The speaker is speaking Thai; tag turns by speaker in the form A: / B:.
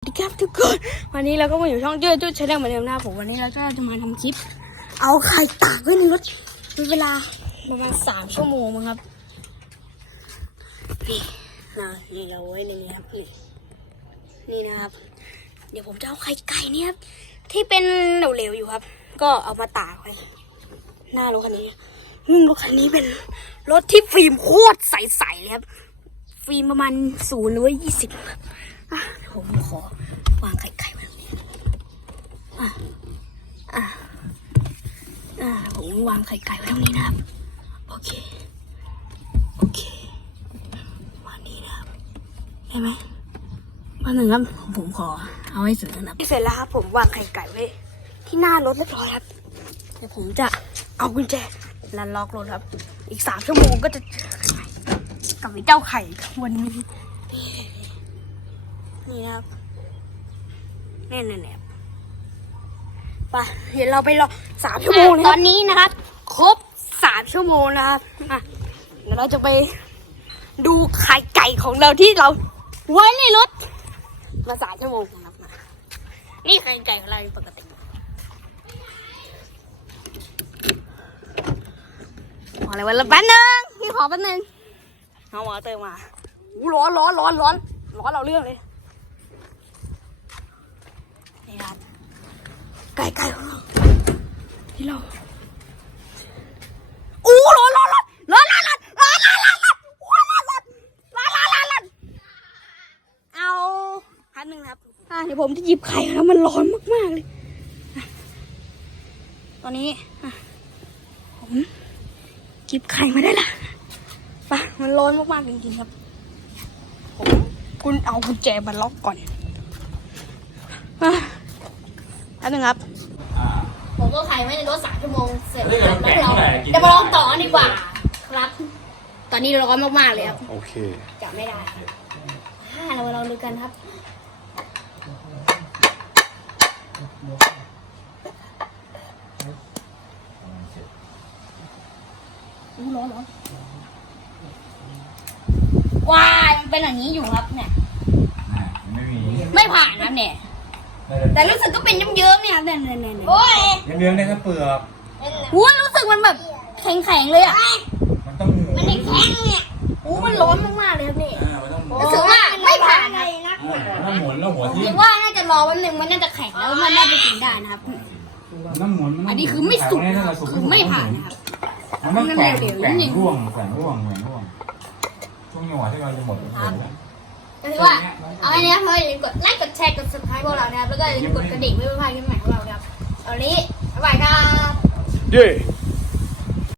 A: สวัสดีครับทุกคนวันนี้เราก็มาอยู่ช่องเจ้าจุดชาแนลเหมือนเดิมนะครับผมวันนี้เราก็จะมาทำคลิป เอาไข่ตากไว้ในรถมีเวลาประมาณสามชั่วโมงมั้งครับนี่นะนี่เราไว้ในนี้ครับนี่นี่นะครับ เดี๋ยวผมจะเอาไข่ไก่เนี่ยครับที่เป็นเหลวๆอยู่ครับ ก็เอามาตากไว้หน้ารถคันนี้ซึ่รถคันนี้เป็นรถที่ฟิล์มโคตรใสๆเลยครับฟิล์มประมาณศูนย์หรือว่ายี่สิบ ขอวางไข่ไก่ไว้ตรงนี้อะอะอะผมวางไข่ไก่ไว้ตรงนี้นะครับ โอเค โอเควันนี้นะครับได้ไหมวันหนึ่งครับผมขอเอาไว้เสร็จนะครับเสร็จแล้วครับผมวางไข่ไก่ไว้ที่หน้ารถเรียบร้อยครับเดี๋ยวผมจะเอากุญแจแลันล็อกรถครับ อีกสามชั่วโมงก็จะกับไอ้เจ้าไข่วันนี้ นี่นะครับแน่ๆๆไปเดี๋ยวเราไปรอสามชั่วโมงตอนนี้นะครับ ครบสามชั่วโมงนะครับอะเดี๋ยวเราจะไปดูไข่ไก่ของเราที่เราไว้ในรถมาสามชั่วโมงนะครับมานี่ไข่ไก่ของเราปกติขออะไรวันละแป๊บนึงพี่ขอแป๊บนึงเอาหมอเติมมาอู้ร้อนร้อนร้อนร้อนร้อนเราเรื่องเลยนี่ครับ ไก่ไก่ของเราที่เราอู้ร้อนร้อนร้อนร้อนร้อนร้อนร้อนร้อนร้อนร้อนร้อนร้อนร้อนร้อนร้อนร้อนเอาพันหนึ่งครับอ่าเดี๋ยวผมจะหยิบไข่แล้วมันร้อนมากๆเลยอะตอนนี้อะผมหยิบไข่มาได้ละไปะมันร้อนมากๆจริงๆครับผมคุณเอากุญแจมาล็อกก่อนอะแป๊บนึ งครับ ผมก็ไข่ไว้ในรถสามชั่วโมงเสร็จแล้วแล้วเราจะมาลองต่อดีกว่า ครับ ตอนนี้ร้อนมากๆเลยครับ
B: โอเค
A: จับไม่ได้อ่าเรามาลองดูกันครับอู้ร้อนร้อนว้ายมันเป็นอย่างนี้อยู่ครับเนี่ย
B: ไม่มี
A: ไม่ผ่านครับเนี่ย แต่รู้สึกก็เป็นเยิ้มๆเนี่ยครับเนี่ยเนี่ยเนี่ยเนี่ย
B: ยังเลี้ยงได้แค่เปลือก
A: อู้รู้สึกมันแบบแข็งๆเลยอะ
B: มันต้อง
A: มันแข็งเนี่ยอู้มันร้อนมากๆเลยครับนี่
B: อ่ามันต้อง
A: รู้สึกว่าไม่ผ่านครับ
B: อ่ามันต้องหมุนแล้วหัวทิ่
A: คิ
B: ม
A: ดว่าน่าจะรอวันหนึ่งมันน่าจะแข็งแล้วมันน่าจะกินได้นะครับ
B: มันต้องหมุนมัต้ง
A: อันนี้คือไม่สุก
B: แข็งแน่ๆสุก
A: คือไม่ผ่านนะครับ
B: มันต้องแกว่ง
A: มันเหลวๆ
B: แกว่ง
A: นิดนึง
B: ร่วงแกว่งร่วงแกว่งร่วงช่วงจังหวะที่เราจะหมด
A: ครับ ก็ถือว่าเอาอันเนี้ยเพื่ออย่าลืมกดไลค์กดแชร์กด subscribe พวกเรานะครับแล้วก็อย่าลืมกดกระดิ่งไว้เพื่อไม่พลาดคลิปใหม่ของเราครับเอานี้บ๊ายบายครับ
B: เย้